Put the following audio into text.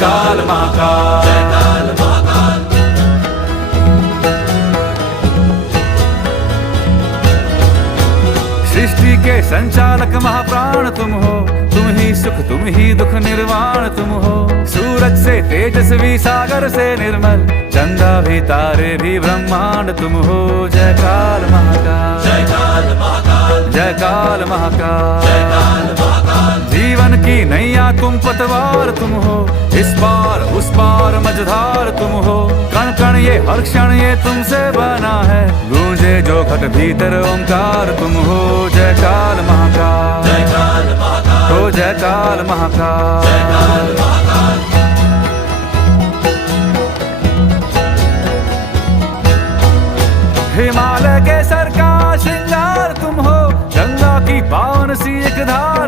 काल महाकाल, जय काल महाकाल। सृष्टि के संचालक महाप्राण तुम हो, तुम ही सुख तुम ही दुख निर्वाण तुम हो। सूरज से तेजस्वी सागर से निर्मल, चंदा भी तारे भी ब्रह्मांड तुम हो। जय काल महाकाल, जय काल महाकाल, जय काल महाकाल, जय काल महाकाल। जीवन की नैया तुम पतवार तुम हो, इस पार उस पार मझधार तुम हो। कण कण ये हर क्षण ये तुमसे बना है, गूंजे जो घट भीतर ओंकार तुम हो। जय काल महाकाल, जय काल महाकाल, हो जय काल महाकाल, जय काल महाकाल। हिमालय के सर का श्रृंगार तुम हो, गंगा की पावन सी एक धार